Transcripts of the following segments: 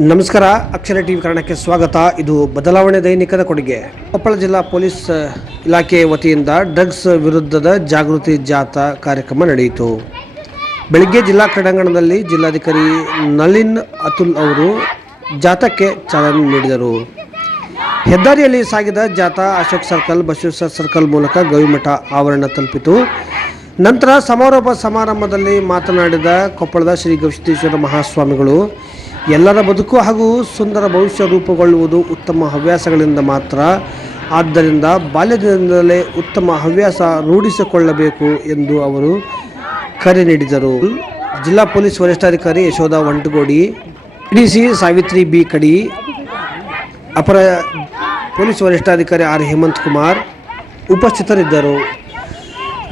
ನಮಸ್ಕಾರ, ಅಕ್ಷರ ಟಿವಿ ಕಾರಣಕ್ಕೆ ಸ್ವಾಗತ. ಇದು ಬದಲಾವಣೆ ದೈನಿಕದ ಕೊಡುಗೆ. ಕೊಪ್ಪಳ ಜಿಲ್ಲಾ ಪೊಲೀಸ್ ಇಲಾಖೆ ವತಿಯಿಂದ ಡ್ರಗ್ಸ್ ವಿರುದ್ಧದ ಜಾಗೃತಿ ಜಾಥಾ ಕಾರ್ಯಕ್ರಮ ನಡೆಯಿತು. ಬೆಳಿಗ್ಗೆ ಜಿಲ್ಲಾ ಕ್ರೀಡಾಂಗಣದಲ್ಲಿ ಜಿಲ್ಲಾಧಿಕಾರಿ ನಳಿನ್ ಅತುಲ್ ಅವರು ಜಾಥಾಕ್ಕೆ ಚಾಲನೆ ನೀಡಿದರು. ಹೆದ್ದಾರಿಯಲ್ಲಿ ಸಾಗಿದ ಜಾಥಾ ಅಶೋಕ್ ಸರ್ಕಲ್, ಬಸವೇಶ್ವರ ಸರ್ಕಲ್ ಮೂಲಕ ಗವಿಮಠ ಆವರಣ ತಲುಪಿತು. ನಂತರ ಸಮಾರೋಪ ಸಮಾರಂಭದಲ್ಲಿ ಮಾತನಾಡಿದ ಕೊಪ್ಪಳದ ಶ್ರೀ ಗವಿಸಿದ್ದೇಶ್ವರ ಮಹಾಸ್ವಾಮಿಗಳು ಎಲ್ಲರ ಬದುಕು ಹಾಗೂ ಸುಂದರ ಭವಿಷ್ಯ ರೂಪುಗೊಳ್ಳುವುದು ಉತ್ತಮ ಹವ್ಯಾಸಗಳಿಂದ ಮಾತ್ರ. ಆದ್ದರಿಂದ ಬಾಲ್ಯದಿಂದಲೇ ಉತ್ತಮ ಹವ್ಯಾಸ ರೂಢಿಸಿಕೊಳ್ಳಬೇಕು ಎಂದು ಅವರು ಕರೆ ನೀಡಿದರು. ಜಿಲ್ಲಾ ಪೊಲೀಸ್ ವರಿಷ್ಠಾಧಿಕಾರಿ ಯಶೋಧ ವಂಟಗೋಡಿ ಡಿಸಿ ಸಾವಿತ್ರಿ ಬಿ ಕಡಿ, ಅಪರ ಪೊಲೀಸ್ ವರಿಷ್ಠಾಧಿಕಾರಿ ಆರ್ ಹೇಮಂತ್ ಕುಮಾರ್ ಉಪಸ್ಥಿತರಿದ್ದರು.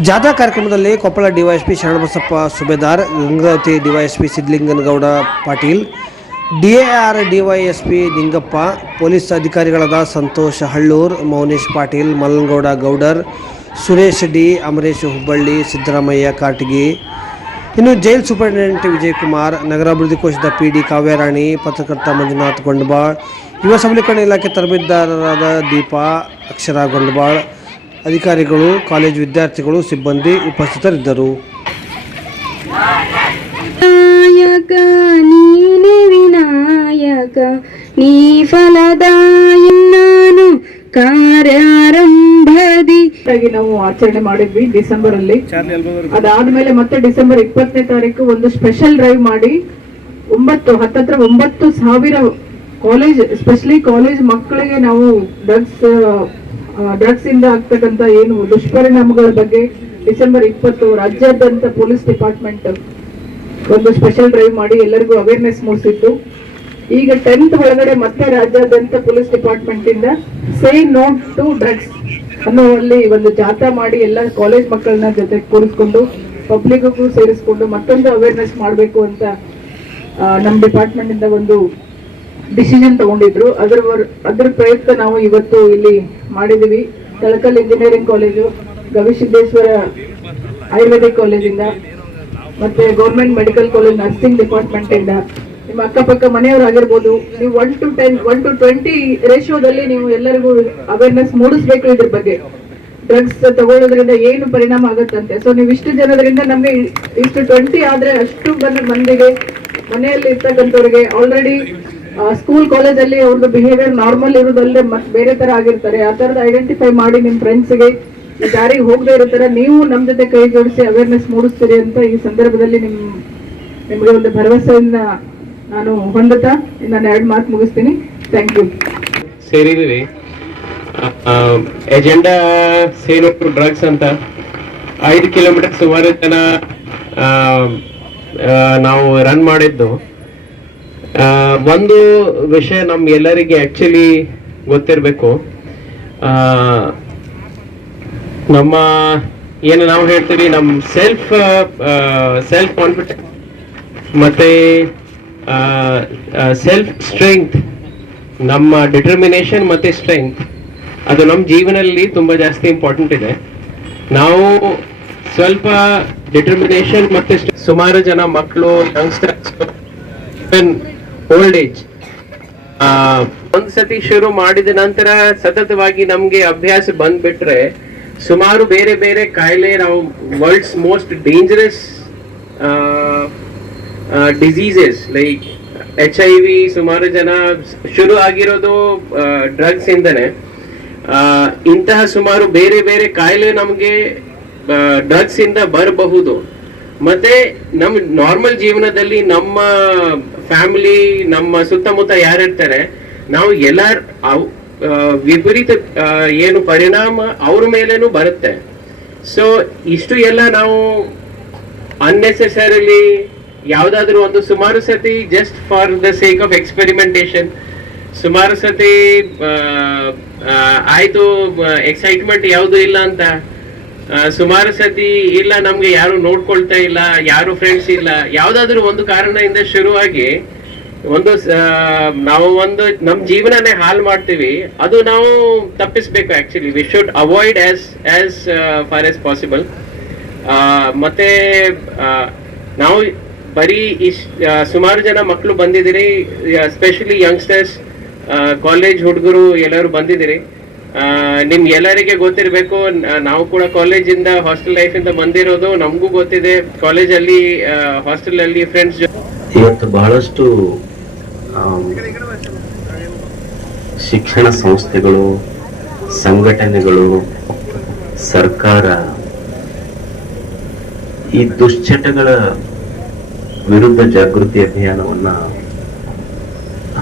ಜಾಥಾ ಕಾರ್ಯಕ್ರಮದಲ್ಲಿ Koppal DYSP Sharanabasappa Subedar, Gangavathi DYSP Sidlinganagouda Patil DAR DYSP Ningappa police ಅಧಿಕಾರಿಗಳಾದ ಸಂತೋಷ್ ಹಳ್ಳೂರ್, ಮೌನೇಶ್ ಪಾಟೀಲ್, ಮಲ್ಲನಗೌಡ ಗೌಡರ್, ಸುರೇಶ್ ಡಿ, ಅಮರೇಶ್ ಹುಬ್ಬಳ್ಳಿ, ಸಿದ್ದರಾಮಯ್ಯ ಕಾಟಗಿ. ಇನ್ನು ಜೈಲ್ ಸೂಪರಿಂಟೆಂಡೆಂಟ್ ವಿಜಯಕುಮಾರ್, ನಗರಾಭಿವೃದ್ಧಿ ಕೋಶದ ಪಿ ಡಿ ಕಾವ್ಯರಾಣಿ, ಪತ್ರಕರ್ತ ಮಂಜುನಾಥ್ ಗೊಂಡಬಾಳ್ ಯುವ ಸಬಲೀಕರಣ ಇಲಾಖೆ ತರಬೇತುದಾರರಾದ ದೀಪಾ, ಅಕ್ಷರ ಗೊಂಡಬಾಳ್ ಅಧಿಕಾರಿಗಳು, ಕಾಲೇಜು ವಿದ್ಯಾರ್ಥಿಗಳು, ಸಿಬ್ಬಂದಿ ಉಪಸ್ಥಿತರಿದ್ದರು. ನೀನೆ ವಿನಾಯಕ. ನೀ ಫಲದಾಯ ನಾನು ಕಾರ್ಯಾರಂಭದಿ. ನಾವು ಆಚರಣೆ ಮಾಡಿದ್ವಿ ಡಿಸೆಂಬರ್ ಅಲ್ಲಿ ಅದಾದ್ಮೇಲೆ ಮತ್ತೆ ಡಿಸೆಂಬರ್ ಇಪ್ಪತ್ತನೇ ತಾರೀಕು ಒಂದು ಸ್ಪೆಷಲ್ ಡ್ರೈವ್ ಮಾಡಿ ಒಂಬತ್ತು, ಹತ್ತತ್ರ ಒಂಬತ್ತು ಸಾವಿರ ಕಾಲೇಜ್, ಸ್ಪೆಷಲಿ ಕಾಲೇಜ್ ಮಕ್ಕಳಿಗೆ ನಾವು ಡ್ರಗ್ಸ್ ಡ್ರಗ್ಸ್ ಇಂದ ಆಗ್ತಕ್ಕಂತ ಏನು ದುಷ್ಪರಿಣಾಮಗಳ ಬಗ್ಗೆ ಡಿಸೆಂಬರ್ ಇಪ್ಪತ್ತು ರಾಜ್ಯಾದ್ಯಂತ ಪೊಲೀಸ್ ಡಿಪಾರ್ಟ್ಮೆಂಟ್ ಒಂದು ಸ್ಪೆಷಲ್ ಡ್ರೈವ್ ಮಾಡಿ ಎಲ್ಲರಿಗೂ ಅವೇರ್ನೆಸ್ ಮೂಡಿಸಿತ್ತು ಈಗ ಟೆಂತ್ ಒಳಗಡೆ ಮತ್ತೆ ರಾಜ್ಯಾದ್ಯಂತ ಪೊಲೀಸ್ ಡಿಪಾರ್ಟ್ಮೆಂಟ್ ಇಂದ ಸೇ ನೋಟ್ ಟು ಡ್ರಗ್ಸ್ ಅನ್ನುವಲ್ಲಿ ಒಂದು ಜಾಥಾ ಮಾಡಿ ಎಲ್ಲ ಕಾಲೇಜ್ ಮಕ್ಕಳನ್ನ ಜೊತೆ ಕೂರಿಸ್ಕೊಂಡು ಪಬ್ಲಿಕ್ಗೂ ಸೇರಿಸ್ಕೊಂಡು ಮತ್ತೊಂದು ಅವೇರ್ನೆಸ್ ಮಾಡಬೇಕು ಅಂತ ನಮ್ಮ ಡಿಪಾರ್ಟ್ಮೆಂಟ್ ಇಂದ ಒಂದು ಡಿಸಿಷನ್ ತಗೊಂಡಿದ್ರು. ಅದರ ಅದರ ಪ್ರಯುಕ್ತ ನಾವು ಇವತ್ತು ಇಲ್ಲಿ ಮಾಡಿದೀವಿ. ತಳಕಲ್ ಇಂಜಿನಿಯರಿಂಗ್ ಕಾಲೇಜು ಗವಿಸಿದ್ದೇಶ್ವರ ಆಯುರ್ವೇದಿಕ್ ಕಾಲೇಜಿಂದ ಮತ್ತೆ government medical college nursing department ಇಂದ. ನಿಮ್ಮ ಅಕ್ಕಪಕ್ಕ ಮನೆಯವರಾಗಿರ್ಬೋದು ನೀವು one to ten one to twenty ರೇಷಿಯೋದಲ್ಲಿ ನೀವು ಎಲ್ಲರಿಗೂ ಅವೇರ್ನೆಸ್ ಮೂಡಿಸ್ಬೇಕು ಇದ್ರ ಬಗ್ಗೆ. ಡ್ರಗ್ಸ್ ತಗೊಳ್ಳೋದ್ರಿಂದ ಏನು ಪರಿಣಾಮ ಆಗುತ್ತಂತೆ? ಸೊ ನೀವು ಇಷ್ಟು ಜನರಿಂದ ನಮಗೆ ಇಷ್ಟು ಟ್ವೆಂಟಿ ಆದ್ರೆ ಅಷ್ಟು ಬಂದ ಮಂದಿಗೆ, ಮನೆಯಲ್ಲಿ ಇರ್ತಕ್ಕಂಥವ್ರಿಗೆ ಆಲ್ರೆಡಿ ಸ್ಕೂಲ್ ಕಾಲೇಜಲ್ಲಿ ಅವ್ರದ್ದು ಬಿಹೇವಿಯರ್ ನಾರ್ಮಲ್ ಇರೋದಲ್ಲೇ ಮತ್ತೆ ಬೇರೆ ತರ ಆಗಿರ್ತಾರೆ. ಆ ಥರದ ಐಡೆಂಟಿಫೈ ಮಾಡಿ ನಿಮ್ ಫ್ರೆಂಡ್ಸ್ಗೆ ದಾರಿಗೆ ಹೋಗದೇ ಇರೋ ತರ ನೀವು ನಮ್ಮ ಜೊತೆ ಕೈ ಜೋಡಿಸಿ ಅವೇರ್ನೆಸ್ ಮೂಡಿಸ್ತೀರಿ ಅಂತ ಈ ಸಂದರ್ಭದಲ್ಲಿ ನಿಮ್, ನಿಮ್ಗೆ ಒಂದು ಭರವಸೆಯನ್ನ ನಾನು ಹೊಂದುತ್ತಾ ನಾನು ಎರಡು ಮಾತು ಮುಗಿಸ್ತೀನಿ. ಥ್ಯಾಂಕ್ ಯು ಸೇರಿದೀವಿ ಎಜೆಂಡಾ ಸೇನು ಡ್ರಗ್ಸ್ ಅಂತ. ಐದು ಕಿಲೋಮೀಟರ್ ಸುಮಾರು ಜನ ನಾವು ರನ್ ಮಾಡಿದ್ದು. ಒಂದು ವಿಷಯ ನಮ್ಗೆಲ್ಲರಿಗೆ ಆ್ಯಕ್ಚುಲಿ ಗೊತ್ತಿರಬೇಕು. ನಮ್ಮ, ಏನು ನಾವು ಹೇಳ್ತೀವಿ ನಮ್ಮ ಸೆಲ್ಫ್ ಸೆಲ್ಫ್ ಕಾನ್ಫಿಡೆನ್ಸ್ ಮತ್ತೆ ಸೆಲ್ಫ್ ಸ್ಟ್ರೆಂಗ್ತ್ ನಮ್ಮ ಡಿಟರ್ಮಿನೇಷನ್ ಮತ್ತೆ ಸ್ಟ್ರೆಂಗ್ತ್ ಅದು ನಮ್ಮ ಜೀವನದಲ್ಲಿ ತುಂಬ ಜಾಸ್ತಿ ಇಂಪಾರ್ಟೆಂಟ್ ಇದೆ. ನಾವು ಸ್ವಲ್ಪ ಡಿಟರ್ಮಿನೇಷನ್ ಮತ್ತೆ ಸುಮಾರು ಜನ ಮಕ್ಕಳು ಯಂಗ್ಸ್ಟರ್ಸ್ ಓಲ್ಡ್ ಏಜ್ ಒಂದು ಸತಿ ಶುರು ಮಾಡಿದ ನಂತರ ಸತತವಾಗಿ ನಮಗೆ ಅಭ್ಯಾಸ ಬಂದ್ಬಿಟ್ರೆ ಸುಮಾರು ಬೇರೆ ಬೇರೆ ಕಾಯಿಲೆ ನಾವು world's most dangerous diseases like H I V ಸುಮಾರು ಜನ ಶುರು ಆಗಿರೋದು ಡ್ರಗ್ಸ್ ಇಂದನೆ. ಇಂತಹ ಸುಮಾರು ಬೇರೆ ಬೇರೆ ಕಾಯಿಲೆ ನಮಗೆ ಡ್ರಗ್ಸ್ ಇಂದ ಬರಬಹುದು. ಮತ್ತೆ ನಮ್ಮ ನಾರ್ಮಲ್ ಜೀವನದಲ್ಲಿ ನಮ್ಮ ಫ್ಯಾಮಿಲಿ ನಮ್ಮ ಸುತ್ತಮುತ್ತ ಯಾರಿರ್ತಾರೆ, ನಾವು ಎಲ್ಲಾರ್ ವಿಪರೀತ ಏನು ಪರಿಣಾಮ ಅವ್ರ ಮೇಲೇನು ಬರುತ್ತೆ. ಸೊ ಇಷ್ಟು ಎಲ್ಲ ನಾವು ಅನ್ನೆಸೆಸರಿಲಿ ಯಾವುದಾದ್ರೂ ಒಂದು ಸುಮಾರು ಸತಿ just for the sake of experimentation ಸುಮಾರು ಸತಿ ಆಯಿತು ಎಕ್ಸೈಟ್ಮೆಂಟ್ ಯಾವುದು ಇಲ್ಲ ಅಂತ ಸುಮಾರು ಸತಿ ಇಲ್ಲ ನಮ್ಗೆ ಯಾರು ನೋಡ್ಕೊಳ್ತಾ ಇಲ್ಲ, ಯಾರು ಫ್ರೆಂಡ್ಸ್ ಇಲ್ಲ, ಯಾವ್ದಾದ್ರು ಒಂದು ಕಾರಣದಿಂದ ಶುರುವಾಗಿ ಒಂದು ನಾವು ಒಂದು, ನಮ್ ಜೀವನನೇ ಹಾಳು ಮಾಡ್ತೀವಿ. ಅದು ನಾವು ತಪ್ಪಿಸ್ಬೇಕು actually we should avoid as as far as possible ಮತ್ತೆ ನಾವು ಬರೀ ಇಶ್ ಸುಮಾರು ಜನ ಮಕ್ಕಳು ಬಂದಿದ್ದೀರಿ. ಸ್ಪೆಷಲಿ ಯಂಗ್ಸ್ಟರ್ಸ್ ಕಾಲೇಜ್ ಹುಡುಗರು ಎಲ್ಲರೂ ಬಂದಿದ್ದೀರಿ. ನಿಮ್ ಎಲ್ಲರಿಗೆ ಗೊತ್ತಿರಬೇಕು ನಾವು ಕೂಡ ಕಾಲೇಜಿಂದ ಹಾಸ್ಟೆಲ್ ಲೈಫ್ ಇಂದ ಬಂದಿರೋದು ನಮಗೂ ಗೊತ್ತಿದೆ. ಕಾಲೇಜಲ್ಲಿ ಹಾಸ್ಟೆಲ್ ಅಲ್ಲಿ ಫ್ರೆಂಡ್ಸ್ ಇವತ್ತು ಬಹಳಷ್ಟು ಶಿಕ್ಷಣ ಸಂಸ್ಥೆಗಳು, ಸಂಘಟನೆಗಳು, ಸರ್ಕಾರ ಈ ದುಶ್ಚಟಗಳ ವಿರುದ್ಧ ಜಾಗೃತಿ ಅಭಿಯಾನವನ್ನ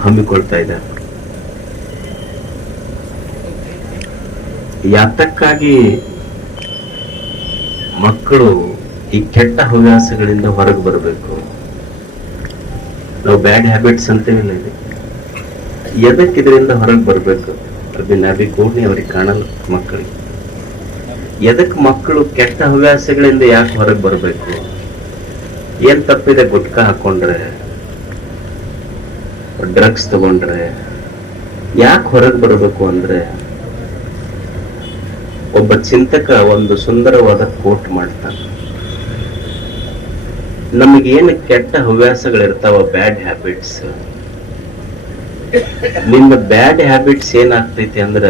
ಹಮ್ಮಿಕೊಳ್ತಾ ಇದೆ ಯಾತಕ್ಕಾಗಿ ಮಕ್ಕಳು ಈ ಕೆಟ್ಟ ಹವ್ಯಾಸಗಳಿಂದ ಹೊರಗೆ ಬರಬೇಕು? ನಾವು ಬ್ಯಾಡ್ ಹ್ಯಾಬಿಟ್ಸ್ ಅಂತೇನಿಲ್ಲ ಇದೆ. ಎದಕ್ಕೆ ಇದರಿಂದ ಹೊರಗೆ ಬರಬೇಕು? ಅದನ್ನ ಅಭಿ ಕೋಣಿ ಅವ್ರಿಗೆ ಕಾಣಲ್ಲ ಮಕ್ಕಳಿಗೆ. ಎದಕ್ ಮಕ್ಕಳು ಕೆಟ್ಟ ಹವ್ಯಾಸಗಳಿಂದ ಯಾಕೆ ಹೊರಗೆ ಬರಬೇಕು? ಏನ್ ತಪ್ಪಿದೆ ಗುಟ್ಕಾ ಹಾಕೊಂಡ್ರೆ? ಡ್ರಗ್ಸ್ ತಗೊಂಡ್ರೆ? ಯಾಕೆ ಹೊರಗೆ ಬರಬೇಕು ಅಂದ್ರೆ? ಒಬ್ಬ ಚಿಂತಕ ಒಂದು ಸುಂದರವಾದ ಕೋಟ್ ಮಾಡ್ತಾನೆ. ನಮಗೇನು ಕೆಟ್ಟ ಹವ್ಯಾಸಗಳಿರ್ತಾವ ಬ್ಯಾಡ್ ಹ್ಯಾಬಿಟ್ಸ್ ನಿಮ್ಮ ಬ್ಯಾಡ್ ಹ್ಯಾಬಿಟ್ಸ್ ಏನಾಗ್ತೈತಿ ಅಂದ್ರ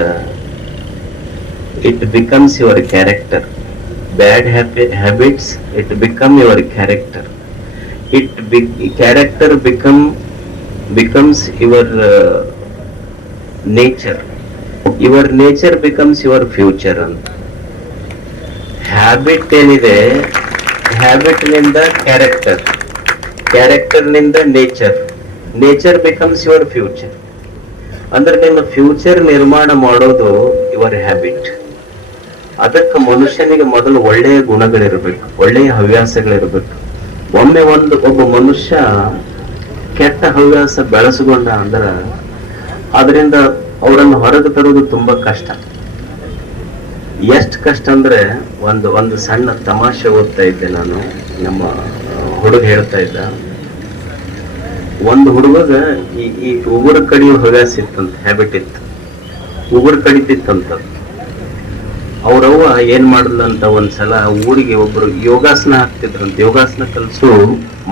it becomes your character bad habits it become your character it character become becomes your nature your nature becomes your future ಅಂತ ಹ್ಯಾಬಿಟ್ ಏನಿದೆ ಹ್ಯಾಬಿಟ್ನಿಂದ character ಕ್ಯಾರೆಕ್ಟರ್ನಿಂದ nature nature becomes your future ಅಂದ್ರೆ ನಿಮ್ಮ future ನಿರ್ಮಾಣ ಮಾಡೋದು your habit ಅದಕ್ಕೆ ಮನುಷ್ಯನಿಗೆ ಮೊದಲು ಒಳ್ಳೆಯ ಗುಣಗಳಿರಬೇಕು, ಒಳ್ಳೆಯ ಹವ್ಯಾಸಗಳಿರಬೇಕು. ಒಮ್ಮೆ ಒಂದು, ಒಬ್ಬ ಮನುಷ್ಯ ಕೆಟ್ಟ ಹವ್ಯಾಸ ಬೆಳೆಸಿಕೊಂಡ ಅಂದ್ರೆ, ಅದರಿಂದ ಅವರನ್ನು ಹೊರಗೆ ತರುವುದು ತುಂಬಾ ಕಷ್ಟ. ಎಷ್ಟು ಕಷ್ಟ ಅಂದ್ರೆ ಒಂದು ಒಂದು ಸಣ್ಣ ತಮಾಷೆ ಓದ್ತಾ ಇದ್ದೆ ನಾನು, ನಮ್ಮ ಹುಡುಗ ಹೇಳ್ತಾ ಇದ್ದ. ಒಂದು ಹುಡುಗಗ ಈ ಈ ಉಗುರು ಕಡಿಯೋ ಹವ್ಯಾಸ ಇತ್ತಂತ ಹ್ಯಾಬಿಟ್ ಇತ್ತು. ಉಗುರು ಕಡಿತಿತ್ತಂತ. ಅವ್ರವ್ವ ಏನ್ ಮಾಡಿದ್ಲಂತ ಒಂದ್ಸಲ ಊರಿಗೆ ಒಬ್ರು ಯೋಗಾಸನ ಹಾಕ್ತಿದ್ರಂತ, ಯೋಗಾಸನ ಕಲ್ಸು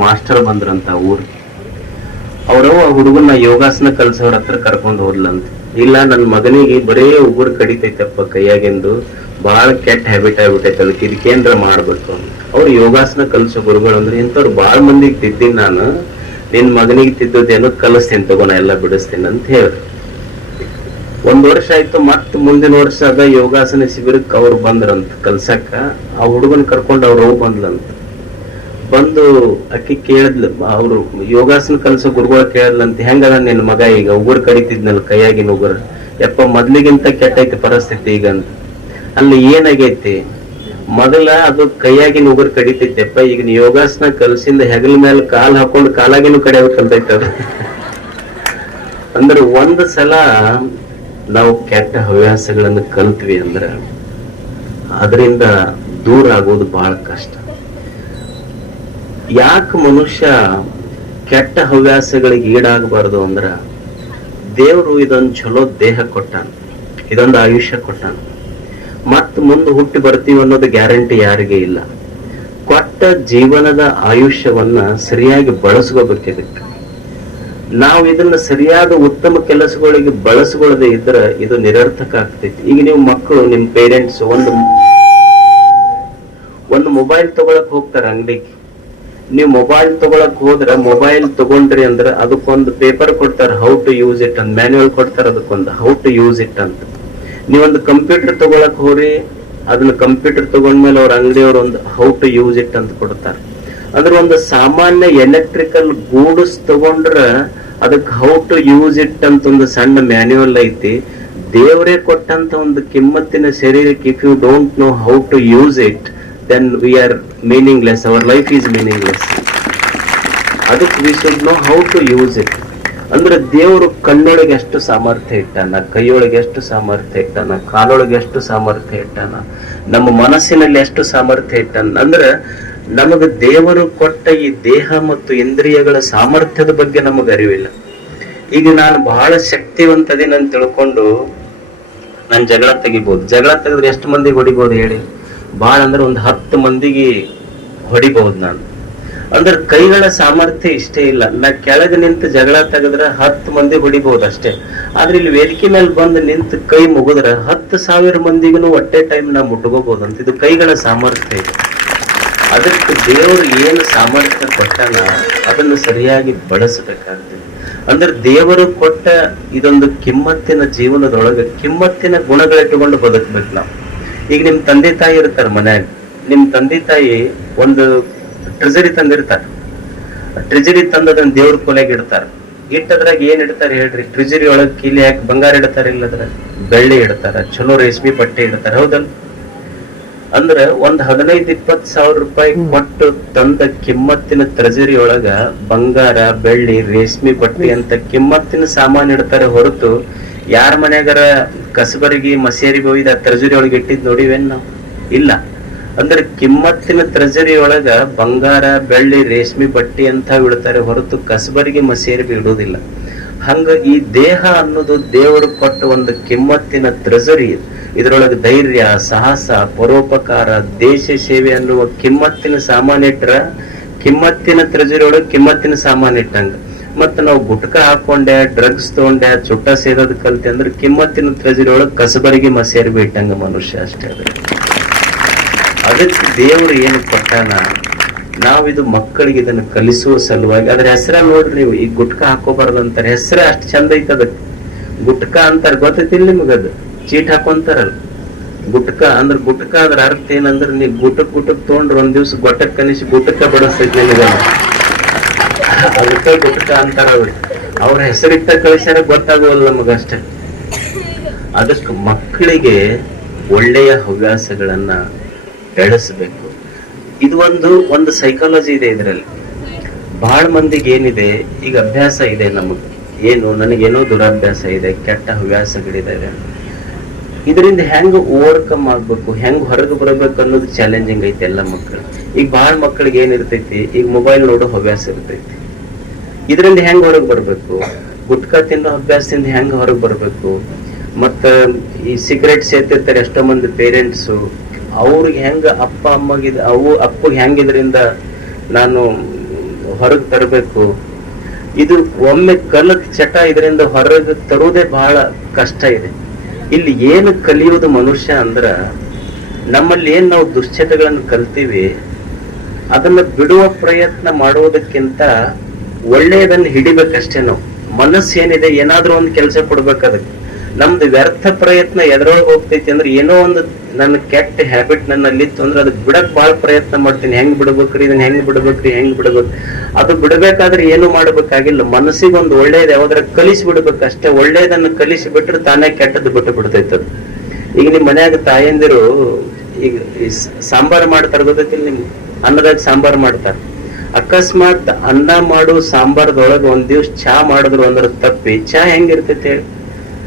ಮಾಸ್ಟರ್ ಬಂದ್ರಂತ ಊರಿಗೆ ಅವ್ರವ್ವ ಹುಡುಗನ್ನ ಯೋಗಾಸನ ಕಲ್ಸೋರ ಹತ್ರ ಕರ್ಕೊಂಡು ಹೋದ್ಲಂತ. ಇಲ್ಲ ನನ್ನ ಮಗನಿಗೆ ಬರೇ ಉಗುರು ಕಡಿತೈತಪ್ಪ ಕೈಯಾಗಿಂದು ಬಹಳ ಕೆಟ್ಟ ಹ್ಯಾಬಿಟ್ ಆಗ್ಬಿಟ್ಟೈತೆ ಅದಕ್ಕೆ ಇದಕ್ಕೇನ್ರ ಮಾಡ್ಬೇಕು ಅವ್ರು ಯೋಗಾಸನ ಕಲಿಸೋ ಗುರುಗಳು ಅಂದ್ರೆ ಇಂಥವ್ರು ಭಾಳ ಮಂದಿಗೆ ತಿದ್ದೀನಿ ನಾನು. ನಿನ್ ಮಗನಿಗೆ ತಿದ್ದದೇನೋ ಕಲಿಸ್ತೀನಿ ತಗೋಣ ಎಲ್ಲ ಬಿಡಿಸ್ತೀನಿ ಅಂತ ಹೇಳಿ ಒಂದ್ ವರ್ಷ ಆಯ್ತು ಮತ್ ಮುಂದಿನ ವರ್ಷ ಅದ ಯೋಗಾಸನ ಶಿಬಿರಕ್ಕೆ ಅವ್ರು ಬಂದ್ರಂತ ಕಲ್ಸಕ್ಕ. ಆ ಹುಡುಗನ್ ಕರ್ಕೊಂಡು ಅವ್ರು ಬಂದ್ಲಂತ. ಬಂದು ಅಕ್ಕಿ ಕೇಳಿದ್ಲು, ಅವರು ಯೋಗಾಸನ ಕಲ್ಸೋ ಗುರುಗಳ ಕೇಳದ್ಲಂತ, ಹೆಂಗದ ನಿನ್ನ ಮಗ ಈಗ? ಉಗುರು ಕಡಿತಿದ್ನಲ್ಲ ಕೈಯಾಗಿನ ಉಗುರು ಯಪ್ಪ, ಮೊದ್ಲಿಗಿಂತ ಕೆಟ್ಟೈತಿ ಪರಿಸ್ಥಿತಿ ಈಗ ಅಂತ. ಅಲ್ಲಿ ಏನಾಗೈತಿ? ಮೊದಲ ಅದು ಕೈಯಾಗಿನ ಉಗುರು ಕಡಿತೈತೆಪ್ಪ ಈಗ ಯೋಗಾಸನ ಕಲ್ಸಿಂದ ಹೆಗಲ ಮೇಲೆ ಕಾಲ್ ಹಾಕೊಂಡು ಕಾಲಾಗಿನೂ ಕಡಿಯೋದು ಕಲ್ತೈತೆ ಅದು. ಅಂದ್ರೆ ಒಂದ್ ಸಲ ನಾವು ಕೆಟ್ಟ ಹವ್ಯಾಸಗಳನ್ನು ಕಲ್ತ್ವಿ ಅಂದ್ರ, ಅದರಿಂದ ದೂರ ಆಗೋದು ಬಹಳ ಕಷ್ಟ. ಯಾಕೆ ಮನುಷ್ಯ ಕೆಟ್ಟ ಹವ್ಯಾಸಗಳಿಗೆ ಈಡಾಗಬಾರದು ಅಂದ್ರ ದೇವರು ಇದೊಂದು ಚಲೋ ದೇಹ ಕೊಟ್ಟಾನ, ಇದೊಂದು ಆಯುಷ್ಯ ಕೊಟ್ಟಾನ. ಮತ್ ಮುಂದೆ ಹುಟ್ಟಿ ಬರ್ತೀವಿ ಅನ್ನೋದು ಗ್ಯಾರಂಟಿ ಯಾರಿಗೆ ಇಲ್ಲ. ಕೊಟ್ಟ ಜೀವನದ ಆಯುಷ್ಯವನ್ನ ಸರಿಯಾಗಿ ಬಳಸ್ಕೋಬೇಕಿದಕ್ಕೆ ನಾವು ಇದನ್ನ ಸರಿಯಾದ ಉತ್ತಮ ಕೆಲಸಗಳಿಗೆ ಬಳಸ್ಕೊಳ್ಳದೆ ಇದ್ರೆ ಇದು ನಿರರ್ಥಕ ಆಗ್ತೈತಿ. ಈಗ ನೀವು ಮಕ್ಕಳು, ನಿಮ್ ಪೇರೆಂಟ್ಸ್ ಒಂದು ಒಂದು ಮೊಬೈಲ್ ತಗೊಳಕ್ ಹೋಗ್ತಾರೆ ಅಂಗಡಿಗೆ. ನೀವು ಮೊಬೈಲ್ ತಗೊಳಕ್ ಹೋದ್ರೆ ಮೊಬೈಲ್ ತಗೊಂಡ್ರಿ ಅಂದ್ರೆ ಅದಕ್ಕೊಂದು ಪೇಪರ್ ಕೊಡ್ತಾರ ಹೌ ಟು ಯೂಸ್ ಇಟ್ ಅಂತ. ಮ್ಯಾನ್ಯುವಲ್ ಕೊಡ್ತಾರ ಅದಕ್ಕೊಂದು ಹೌ ಟು ಯೂಸ್ ಇಟ್ ಅಂತ. ನೀವೊಂದು ಕಂಪ್ಯೂಟರ್ ತಗೊಳಕ್ ಹೋರಿ, ಅದನ್ನ ಕಂಪ್ಯೂಟರ್ ತಗೊಂಡ್ಮೇಲೆ ಅವ್ರ ಅಂಗಡಿಯವ್ರ ಒಂದು ಹೌ ಟು ಯೂಸ್ ಇಟ್ ಅಂತ ಕೊಡ್ತಾರೆ. ಅಂದ್ರೆ ಒಂದು ಸಾಮಾನ್ಯ ಎಲೆಕ್ಟ್ರಿಕಲ್ ಗೂಡ್ಸ್ ತಗೊಂಡ್ರ ಅದಕ್ಕೆ ಹೌ ಟು ಯೂಸ್ ಇಟ್ ಅಂತ ಒಂದು ಸಣ್ಣ ಮ್ಯಾನ್ಯುವಲ್ ಐತಿ. ದೇವರೇ ಕೊಟ್ಟಂತ ಒಂದು ಕಿಮ್ಮತ್ತಿನ ಶರೀರಕ್ಕೆ if you don't know how to use it then we are meaningless our life is meaningless ಅದಕ್ಕೆ we should know how to use it ಅಂದ್ರೆ ದೇವರು ಕಣ್ಣೊಳಗೆ ಎಷ್ಟು ಸಾಮರ್ಥ್ಯ ಇಟ್ಟಾನ, ಕೈಯೊಳಗೆ ಎಷ್ಟು ಸಾಮರ್ಥ್ಯ ಇಟ್ಟಾನ, ಕಾಲೊಳಗೆ ಎಷ್ಟು ಸಾಮರ್ಥ್ಯ ಇಟ್ಟಾನ, ನಮ್ಮ ಮನಸ್ಸಿನಲ್ಲಿ ಎಷ್ಟು ಸಾಮರ್ಥ್ಯ ಇಟ್ಟಾನ. ಅಂದ್ರೆ ನಮಗೆ ದೇವರು ಕೊಟ್ಟ ಈ ದೇಹ ಮತ್ತು ಇಂದ್ರಿಯಗಳ ಸಾಮರ್ಥ್ಯದ ಬಗ್ಗೆ ನಮಗೆ ಅರಿವಿಲ್ಲ. ಈಗ ನಾನು ಬಹಳ ಶಕ್ತಿವಂತ ಅಂತ ತಿಳ್ಕೊಂಡು ನಾನು ಜಗಳ ತೆಗಿಬಹುದು ಜಗಳ ತೆಗೆದ್ರೆ ಎಷ್ಟು ಮಂದಿಗೆ ಹೊಡಿಬಹುದು ಹೇಳಿ? ಬಹಳ ಅಂದ್ರೆ ಒಂದು ಹತ್ತು ಮಂದಿಗೆ ಹೊಡಿಬಹುದು ನಾನು. ಅಂದ್ರೆ ಕೈಗಳ ಸಾಮರ್ಥ್ಯ ಇಷ್ಟೇ ಇಲ್ಲ. ನಾ ಕೆಳಗೆ ನಿಂತು ಜಗಳ ತೆಗೆದ್ರೆ ಹತ್ತು ಮಂದಿ ಹೊಡಿಬಹುದು ಅಷ್ಟೇ. ಆದ್ರೆ ಇಲ್ಲಿ ವೇದಿಕೆ ಮೇಲೆ ಬಂದು ನಿಂತು ಕೈ ಮುಗಿದ್ರ ಹತ್ತು ಸಾವಿರ ಮಂದಿಗೂ ಒಟ್ಟೆ ಟೈಮ್ ನಾ ಮುಟ್ಕೋಬಹುದು ಅಂತ. ಇದು ಕೈಗಳ ಸಾಮರ್ಥ್ಯ ಇದೆ. ಅದಕ್ಕೆ ದೇವರು ಏನು ಸಾಮರ್ಥ್ಯ ಕೊಟ್ಟಾನ ಅದನ್ನು ಸರಿಯಾಗಿ ಬಳಸಬೇಕಾಗ್ತದೆ. ಅಂದ್ರೆ ದೇವರು ಕೊಟ್ಟ ಇದೊಂದು ಕಿಮ್ಮತ್ತಿನ ಜೀವನದೊಳಗೆ ಕಿಮ್ಮತ್ತಿನ ಗುಣಗಳಿಟ್ಟುಕೊಂಡು ಬದುಕ್ಬೇಕು ನಾವು. ಈಗ ನಿಮ್ ತಂದೆ ತಾಯಿ ಇರ್ತಾರ ಮನ್ಯಾಗ ನಿಮ್ ತಂದೆ ತಾಯಿ ಒಂದು ಟ್ರೆಜರಿ ತಂದಿರ್ತಾರ. ಟ್ರೆಜರಿ ತಂದದನ್ನ ದೇವ್ರ ಕೊಲೆಗೆ ಇಡ್ತಾರ. ಇಟ್ಟದ್ರಾಗ ಏನ್ ಇಡ್ತಾರ ಹೇಳ್ರಿ? ಟ್ರೆಜರಿ ಒಳಗ್ ಕೀಲಿ ಹಾಕಿ ಬಂಗಾರ ಇಡ್ತಾರ ಇಲ್ಲದ್ರ ಬೆಳ್ಳಿ ಇಡ್ತಾರ ಚಲೋ ರೇಷ್ಮೆ ಬಟ್ಟೆ ಇಡ್ತಾರ ಹೌದಲ್ ಅಂದ್ರ ಒಂದ್ ಹದಿನೈದ್ ಇಪ್ಪತ್ ಸಾವಿರ ರೂಪಾಯಿ ಕೊಟ್ಟು ತಂದ ಕಿಮ್ಮತ್ತಿನ ಟ್ರೆಜರಿ ಒಳಗ ಬಂಗಾರ ಬೆಳ್ಳಿ ರೇಷ್ಮೆ ಬಟ್ಟೆ ಅಂತ ಕಿಮ್ಮತ್ತಿನ ಸಾಮಾನ್ ಇಡ್ತಾರೆ ಹೊರತು ಯಾರ ಮನ್ಯಾಗಾರ ಕಸಬರಿಗೆ ಮಸೇರಿ ಹೋಗಿದ ಟ್ರೆಜರಿ ಒಳಗೆ ಇಟ್ಟಿದ್ ನೋಡಿವೇನ್ ನಾವು? ಇಲ್ಲ. ಅಂದ್ರೆ ಕಿಮ್ಮತ್ತಿನ ತ್ರಜರಿ ಒಳಗ ಬಂಗಾರ, ಬೆಳ್ಳಿ, ರೇಷ್ಮೆ ಬಟ್ಟಿ ಅಂತ ಬಿಡ್ತಾರೆ ಹೊರತು ಕಸಬರಿಗೆ ಮಸೇರಿ ಇಡುವುದಿಲ್ಲ. ಹಂಗ ಈ ದೇಹ ಅನ್ನೋದು ದೇವರು ಕೊಟ್ಟ ಒಂದು ಕಿಮ್ಮತ್ತಿನ ತ್ರಜರಿ, ಇದರೊಳಗೆ ಧೈರ್ಯ, ಸಾಹಸ, ಪರೋಪಕಾರ, ದೇಶ ಸೇವೆ ಅನ್ನುವ ಕಿಮ್ಮತ್ತಿನ ಸಾಮಾನ್ಯ ಇಟ್ರ ಕಿಮ್ಮತ್ತಿನ ತ್ರಜರಿ ಒಳಗೆ ಕಿಮ್ಮತ್ತಿನ ಸಾಮಾನ್ಯ ಇಟ್ಟಂಗ. ಮತ್ತ ನಾವು ಗುಟ್ಕ ಹಾಕೊಂಡೆ ಡ್ರಗ್ಸ್ ತಗೊಂಡೆ, ಚುಟ್ಟ ಸೇರೋದ್ ಕಲ್ತೆ ಅಂದ್ರೆ ಕಿಮ್ಮತ್ತಿನ ಟ್ರೆಜರಿ ಒಳಗೆ ಕಸಬರಿಗೆ ಮಸೇರಿ ಬಿಟ್ಟಂಗ ಮನುಷ್ಯ ಅಷ್ಟೇ ಅದ. ಅದಕ್ಕೆ ದೇವರು ಏನು ಕೊಟ್ಟಾನ, ನಾವು ಇದು ಮಕ್ಕಳಿಗೆ ಇದನ್ನ ಕಲಿಸುವ ಸಲುವಾಗಿ, ಅದ್ರ ಹೆಸರ ನೋಡ್ರಿ ನೀವು, ಈ ಗುಟ್ಕ ಹಾಕೋಬಾರ್ದು ಅಂತಾರೆ, ಹೆಸರ ಅಷ್ಟು ಚಂದ ಐತ ಅದಕ್ಕೆ ಗುಟ್ಕ ಅಂತಾರ ಗೊತ್ತೈತಿಲ್ಲ ನಿಮಗದು ಚೀಟ್ ಹಾಕೊಂತಾರಲ್ಲ. ಗುಟ್ಕ, ಅಂದ್ರ ಗುಟ್ಕ ಅದ್ರ ಅರ್ಥ ಏನಂದ್ರ ನೀವು ಗುಟಕ್ ಗುಟಕ್ ತಗೊಂಡ್ರ ಒಂದ್ ದಿವ್ಸ ಗೊಟ್ಟಕ್ ಕನಿಸಿ ಗುಟಕ ಬಡಸ್ತೈತಿ ಅದಕ್ಕೆ ಗುಪ್ತ ಅಂತಾರ ಅವ್ರು. ಅವ್ರ ಹೆಸರಿಟ್ಟ ಕಳಿಸ್ಯಾರ ಗೊತ್ತಾಗೋಲ್ಲ ನಮಗಷ್ಟೇ ಅದಕ್ಕೆ ಮಕ್ಕಳಿಗೆ ಒಳ್ಳೆಯ ಹವ್ಯಾಸಗಳನ್ನ ಬೆಳೆಸಬೇಕು. ಇದು ಒಂದು ಒಂದು ಸೈಕಾಲಜಿ ಇದೆ ಇದರಲ್ಲಿ. ಬಹಳ ಮಂದಿಗೆ ಏನಿದೆ, ಈಗ ಅಭ್ಯಾಸ ಇದೆ ನಮಗೆ. ಏನು, ನನಗೇನೋ ದುರಭ್ಯಾಸ ಇದೆ, ಕೆಟ್ಟ ಹವ್ಯಾಸಗಳಿದ್ದಾವೆ ಇದರಿಂದ ಹೆಂಗ್ ಓವರ್ಕಮ್ ಆಗ್ಬೇಕು, ಹೆಂಗ್ ಹೊರಗೆ ಬರಬೇಕು ಅನ್ನೋದು ಚಾಲೆಂಜಿಂಗ್ ಐತೆ ಎಲ್ಲ ಮಕ್ಕಳು ಈಗ ಬಹಳ ಮಕ್ಕಳಿಗೆ ಏನಿರ್ತೈತಿ, ಈಗ ಮೊಬೈಲ್ ನೋಡೋ ಹವ್ಯಾಸ ಇರ್ತೈತಿ. ಇದರಿಂದ ಹೆಂಗ್ ಹೊರಗೆ ಬರಬೇಕು? ಗುಟ್ಕಾ ತಿನ್ನೋ ಅಭ್ಯಾಸದಿಂದ ಹೆಂಗ್ ಹೊರಗೆ ಬರಬೇಕು? ಮತ್ತ ಈ ಸಿಗರೇಟ್ ಸೇರ್ತಿರ್ತಾರೆ ಎಷ್ಟೋ ಮಂದಿ ಪೇರೆಂಟ್ಸ್ ಅವ್ರಿಗೆ ಹೆಂಗ ಅಪ್ಪ ಅಮ್ಮಗಿದ ಅವು, ಅಪ್ಪಗೆ ಹೆಂಗ ಇದರಿಂದ ನಾನು ಹೊರಗೆ ತರಬೇಕು? ಇದು ಒಮ್ಮೆ ಕಲಕ್ ಚಟ ಇದರಿಂದ ಹೊರಗೆ ತರೋದೇ ಬಹಳ ಕಷ್ಟ ಇದೆ. ಇಲ್ಲಿ ಏನು ಕಲಿಯೋದು ಮನುಷ್ಯ ಅಂದ್ರ ನಮ್ಮಲ್ಲಿ ಏನ್ ನಾವು ದುಶ್ಚಟಗಳನ್ನು ಕಲ್ತೀವಿ, ಅದನ್ನ ಬಿಡುವ ಪ್ರಯತ್ನ ಮಾಡುವುದಕ್ಕಿಂತ ಒಳ್ಳೆಯದನ್ನ ಹಿಡಿಬೇಕಷ್ಟೇ ನಾವು. ಮನಸ್ಸು ಏನಿದೆ ಏನಾದ್ರೂ ಒಂದು ಕೆಲಸ ಕೊಡ್ಬೇಕು ಅದಕ್ಕೆ. ನಮ್ದು ವ್ಯರ್ಥ ಪ್ರಯತ್ನ ಎದ್ರೊಳಗೆ ಹೋಗ್ತೈತಿ ಅಂದ್ರೆ ಏನೋ ಒಂದು ನನ್ನ ಕೆಟ್ಟ ಹ್ಯಾಬಿಟ್ ನನ್ನಲ್ಲಿತ್ತು ಅಂದ್ರೆ ಅದು ಬಿಡಕ್ ಬಹಳ ಪ್ರಯತ್ನ ಮಾಡ್ತೀನಿ. ಹೆಂಗ್ ಬಿಡ್ಬೇಕ್ರಿ? ಇದನ್ನ ಹೆಂಗ್ ಬಿಡ್ಬೇಕ್ರಿ? ಹೆಂಗ್ ಬಿಡ್ಬೇಕು? ಅದು ಬಿಡಬೇಕಾದ್ರೆ ಏನು ಮಾಡ್ಬೇಕಾಗಿಲ್ಲ. ಮನಸ್ಸಿಗೆ ಒಂದು ಒಳ್ಳೇದು ಯಾವ್ದಾರ ಕಲಿಸಿ ಬಿಡ್ಬೇಕಷ್ಟೇ ಒಳ್ಳೇದನ್ನ ಕಲಿಸಿ ಬಿಟ್ರೆ ತಾನೇ ಕೆಟ್ಟದ್ದು ಬಿಟ್ಟು ಬಿಡ್ತೈತದ ಈಗ ನಿಮ್ ಮನ್ಯಾಗ ತಾಯಂದಿರು ಈಗ ಸಾಂಬಾರ್ ಮಾಡ್ತಾರ ಗೊತ್ತೈತಿಲ್ಲ ನಿಮ್ಗೆ? ಅನ್ನದಾಗ ಸಾಂಬಾರ್ ಮಾಡ್ತಾರ. ಅಕಸ್ಮಾತ್ ಅನ್ನ ಮಾಡು ಸಾಂಬಾರ್ದೊಳಗ ಒಂದ್ ದಿವ್ಸ ಚಾ ಮಾಡಿದ್ರು ಅಂದ್ರೆ ತಪ್ಪಿ, ಚಾ ಹೆಂಗಿರ್ತೈತಿ ಹೇಳಿ?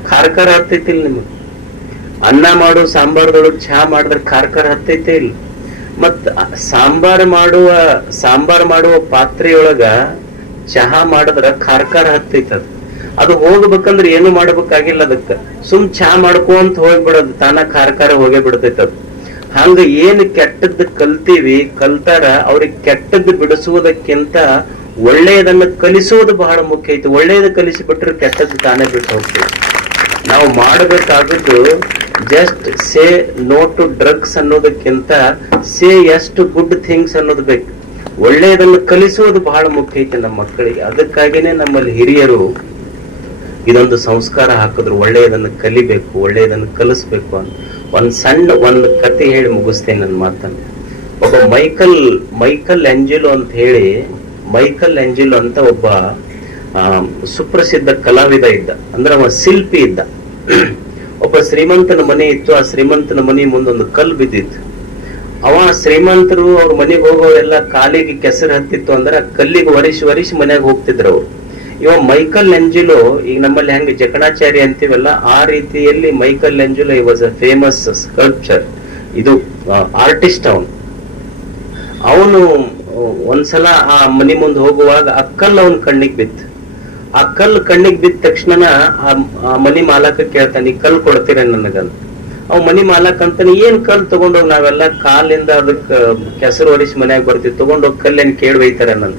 ಖಾರ ಖಾರ ಹತ್ತೈತಿಲ್ಲ ನಿಮಗೆ. ಅನ್ನ ಮಾಡು ಸಾಂಬಾರ್ದೊಳಗ ಚಹಾ ಮಾಡಿದ್ರೆ ಖಾರ ಖಾರ ಹತ್ತೈತೆ ಇಲ್ಲ. ಮತ್ ಸಾಂಬಾರ್ ಮಾಡುವ ಸಾಂಬಾರ್ ಮಾಡುವ ಪಾತ್ರೆಯೊಳಗ ಚಹಾ ಮಾಡಿದ್ರ ಖಾರ ಖಾರ ಹತ್ತೈತೆ ಅದು. ಅದು ಹೋಗ್ಬೇಕಂದ್ರೆ ಏನು ಮಾಡ್ಬೇಕಾಗಿಲ್ಲ ಅದಕ್ಕ. ಸುಮ್ ಚಹಾ ಮಾಡ್ಕೊಂತ ಹೋಗ್ಬಿಡೋದು, ತಾನ ಖಾರ ಖಾರ ಹೋಗೇ ಅದು. ಹಂಗ ಏನ್ ಕೆಟ್ಟದ್ದು ಕಲ್ತೀವಿ, ಕಲ್ತಾರ ಅವ್ರಿಗೆ ಕೆಟ್ಟದ್ದು ಬಿಡಿಸುವುದಕ್ಕಿಂತ ಒಳ್ಳೆಯದನ್ನ ಕಲಿಸುವುದು ಬಹಳ ಮುಖ್ಯ ಐತಿ. ಒಳ್ಳೆಯದು ಕಲಿಸಿಬಿಟ್ರೆ ಕೆಟ್ಟದ್ದು ತಾನೇ ಬಿಟ್ಟು ಹೋಗ್ತೀವಿ. ನಾವು ಮಾಡಬೇಕಾದದ್ದು just say no to drugs ಅನ್ನೋದಕ್ಕಿಂತ ಸೇ ಎಷ್ಟು ಗುಡ್ ಥಿಂಗ್ಸ್ ಅನ್ನೋದು ಬೇಕು. ಒಳ್ಳೆಯದನ್ನು ಕಲಿಸುವುದು ಬಹಳ ಮುಖ್ಯ ಐತಿ ನಮ್ಮ ಮಕ್ಕಳಿಗೆ. ಅದಕ್ಕಾಗಿನೇ ನಮ್ಮಲ್ಲಿ ಹಿರಿಯರು ಇದೊಂದು ಸಂಸ್ಕಾರ ಹಾಕಿದ್ರು. ಒಳ್ಳೆಯದನ್ನು ಕಲಿಬೇಕು, ಒಳ್ಳೆಯದನ್ನು ಕಲಿಸ್ಬೇಕು ಅಂತ. ಒಂದ್ ಸಣ್ಣ ಒಂದು ಕತೆ ಹೇಳಿ ಮುಗಿಸ್ತೇನೆ ನನ್ನ ಮಾತನ್ನು. ಒಬ್ಬ ಮೈಕಲ್ ಮೈಕಲ್ ಎಂಜಿಲೋ ಅಂತ ಹೇಳಿ, ಮೈಕಲ್ ಎಂಜಿಲೋ ಅಂತ ಒಬ್ಬ ಸುಪ್ರಸಿದ್ಧ ಕಲಾವಿದ ಇದ್ದ. ಅಂದ್ರೆ ಅವ ಶಿಲ್ಪಿ ಇದ್ದ. ಒಬ್ಬ ಶ್ರೀಮಂತನ ಮನೆ ಇತ್ತು, ಆ ಶ್ರೀಮಂತನ ಮನೆ ಮುಂದೊಂದು ಕಲ್ಲು ಬಿದ್ದಿತ್ತು. ಅವ ಶ್ರೀಮಂತರು ಅವ್ರ ಮನೆಗೆ ಹೋಗೋರೆಲ್ಲ ಕಾಲಿಗೆ ಕೆಸರು ಹತ್ತಿತ್ತು ಅಂದ್ರೆ ಕಲ್ಲಿಗೆ ಒರಿಸಿ ಒರಿಸಿ ಮನೆಗೆ ಹೋಗ್ತಿದ್ರು ಅವ್ರು. ಇವ ಮೈಕಲ್ ಎಂಜಿಲೋ ಈಗ ನಮ್ಮಲ್ಲಿ ಹೆಂಗೆ ಜಕಣಾಚಾರ್ಯ ಅಂತೀವಲ್ಲ, ಆ ರೀತಿಯಲ್ಲಿ ಮೈಕಲ್ ಎಂಜಿಲೋ ಈ ವಾಸ್ ಅ ಫೇಮಸ್ ಸ್ಕಲ್ಪ್ಚರ್ ಇದು ಆರ್ಟಿಸ್ಟ್ ಅವನು. ಅವನು ಒಂದ್ಸಲ ಆ ಮನಿ ಮುಂದೆ ಹೋಗುವಾಗ ಆ ಕಲ್ಲು ಅವನ ಕಣ್ಣಿಗೆ ಬಿತ್ತು. ಆ ಕಲ್ ಕಣ್ಣಿಗೆ ಬಿದ್ದ ತಕ್ಷಣ ಆ ಮನಿ ಮಾಲಕ ಕೇಳ್ತಾನೆ ಈ ಕಲ್ಲು ಕೊಡ್ತೀರ ನನಗಂತ? ಅವ್ ಮನಿ ಮಾಲಕ್ ಅಂತಾನೆ, ಏನ್ ಕಲ್ ತಗೊಂಡೋಗ್ ನಾವೆಲ್ಲ ಕಾಲಿಂದ ಅದಕ್ಕೆ ಕೆಸರು ಹೊಡಿಸಿ ಮನೆಯಾಗ ಬರ್ತೀವಿ, ತಗೊಂಡೋಗ್ ಕಲ್ಲೇನ್ ಕೇಳಿ ಒಯ್ತಾರ ನನ್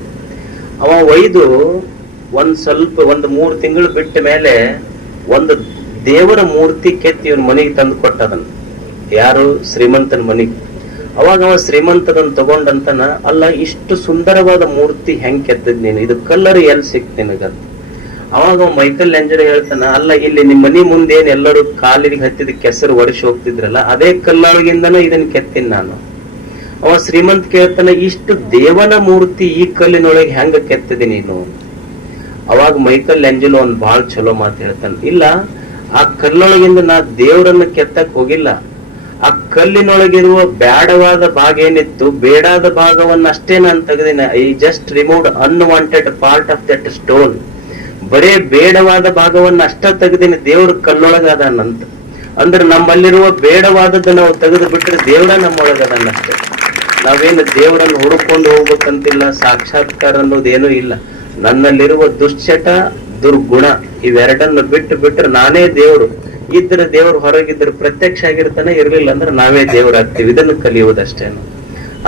ಅವ ಒಯ್ದು ಒಂದ್ ಸ್ವಲ್ಪ, ಒಂದ್ ಮೂರ್ ತಿಂಗಳು ಬಿಟ್ಟ ಮೇಲೆ ಒಂದು ದೇವರ ಮೂರ್ತಿ ಕೆತ್ತಿ ಇವನ್ ಮನೆಗೆ ತಂದು ಕೊಟ್ಟದನ್. ಯಾರು? ಶ್ರೀಮಂತನ ಮನೆಗೆ. ಅವಾಗ ಅವ ಶ್ರೀಮಂತದನ್ ತಗೊಂಡಂತನ, ಅಲ್ಲ, ಇಷ್ಟು ಸುಂದರವಾದ ಮೂರ್ತಿ ಹೆಂಗ್ ಕೆತ್ತದ್ ನೀನು? ಇದು ಕಲ್ಲರ್ ಎಲ್ಲಿ ಸಿಕ್ತ ನಿನಗಂತ ಅವಾಗ ಅವ ಮೈಕಲ್ ಎಂಜರ್ ಹೇಳ್ತಾನ, ಅಲ್ಲ, ಇಲ್ಲಿ ನಿಮ್ಮ ಮನೆ ಮುಂದೆ ಎಲ್ಲರೂ ಕಾಲಿಗೆ ಹತ್ತಿದ ಕೆಸರು ಒಡಿಸಿ ಹೋಗ್ತಿದ್ರಲ್ಲ, ಅದೇ ಕಲ್ಲೊಳಗಿಂದನ ಇದನ್ನ ಕೆತ್ತೀನಿ ನಾನು. ಅವ ಶ್ರೀಮಂತ ಕೇಳ್ತಾನ, ಇಷ್ಟು ದೇವನ ಮೂರ್ತಿ ಈ ಕಲ್ಲಿನೊಳಗೆ ಹೆಂಗ ಕೆತ್ತಿದಿ ನೀನು? ಅವಾಗ ಮೈಕಲ್ ಎಂಜಲು ಅವ್ನು ಬಾಳ್ ಚಲೋ ಮಾತು ಹೇಳ್ತಾನ, ಇಲ್ಲ, ಆ ಕಲ್ಲೊಳಗಿಂದ ನಾ ದೇವರನ್ನ ಕೆತ್ತಕ್ ಹೋಗಿಲ್ಲ. ಆ ಕಲ್ಲಿನೊಳಗಿರುವ ಬ್ಯಾಡವಾದ ಭಾಗ ಏನಿತ್ತು, ಬೇಡಾದ ಭಾಗವನ್ನ ಅಷ್ಟೇ ನಾನು ತೆಗೆದಿನ I just remove unwanted part of that stone ಬರೇ ಬೇಡವಾದ ಭಾಗವನ್ನ ಅಷ್ಟ ತೆಗೆದಿನ ದೇವ್ರ ಕಲ್ಲೊಳಗದಾನಂತ. ಅಂದ್ರೆ ನಮ್ಮಲ್ಲಿರುವ ಬೇಡವಾದದ್ದು ನಾವು ತೆಗೆದು ಬಿಟ್ಟರೆ ದೇವ್ರ ನಮ್ಮೊಳಗದಾನಷ್ಟೇ ನಾವೇನು ದೇವರನ್ನು ಹುಡುಕೊಂಡು ಹೋಗ್ಬೇಕಂತಿಲ್ಲ, ಸಾಕ್ಷಾತ್ಕಾರ ಅನ್ನೋದೇನೂ ಇಲ್ಲ. ನನ್ನಲ್ಲಿರುವ ದುಶ್ಚಟ, ದುರ್ಗುಣ ಇವೆರಡನ್ನು ಬಿಟ್ಟು ಬಿಟ್ಟರೆ ನಾನೇ ದೇವರು. ಇದ್ರೆ ದೇವ್ರು ಹೊರಗಿದ್ರೆ ಪ್ರತ್ಯಕ್ಷ ಆಗಿರ್ತಾನೆ, ಇರ್ಲಿಲ್ಲ ಅಂದ್ರೆ ನಾವೇ ದೇವರಾಗ್ತೀವಿ. ಇದನ್ನು ಕಲಿಯುವುದಷ್ಟೇನು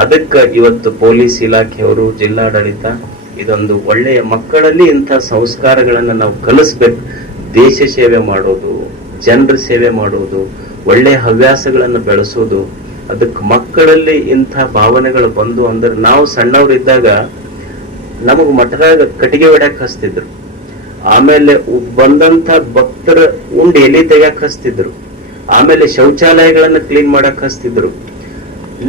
ಅದಕ್ಕ ಇವತ್ತು ಪೊಲೀಸ್ ಇಲಾಖೆಯವರು, ಜಿಲ್ಲಾಡಳಿತ, ಇದೊಂದು ಒಳ್ಳೆಯ ಮಕ್ಕಳಲ್ಲಿ ಇಂಥ ಸಂಸ್ಕಾರಗಳನ್ನ ನಾವು ಕಲಿಸ್ಬೇಕು. ದೇಶ ಸೇವೆ ಮಾಡೋದು, ಜನರ ಸೇವೆ ಮಾಡೋದು, ಒಳ್ಳೆಯ ಹವ್ಯಾಸಗಳನ್ನು ಬೆಳೆಸೋದು, ಅದಕ್ಕೆ ಮಕ್ಕಳಲ್ಲಿ ಇಂಥ ಭಾವನೆಗಳು ಬಂದು ಅಂದ್ರೆ ನಾವು ಸಣ್ಣವರಿದ್ದಾಗ ನಮಗ್ ಮಠದಾಗ ಕಟ್ಟಿಗೆ ಹೊಡ್ಯಾಕ್ ಹಸ್ತಿದ್ರು. ಆಮೇಲೆ ಬಂದಂತ ಭಕ್ತರ ಉಂಡ್ ಎಲೆ ತೆಗ್ಯಾಕ್ ಹಸ್ತಿದ್ರು. ಆಮೇಲೆ ಶೌಚಾಲಯಗಳನ್ನ ಕ್ಲೀನ್ ಮಾಡಕ್ ಹಸ್ತಿದ್ರು.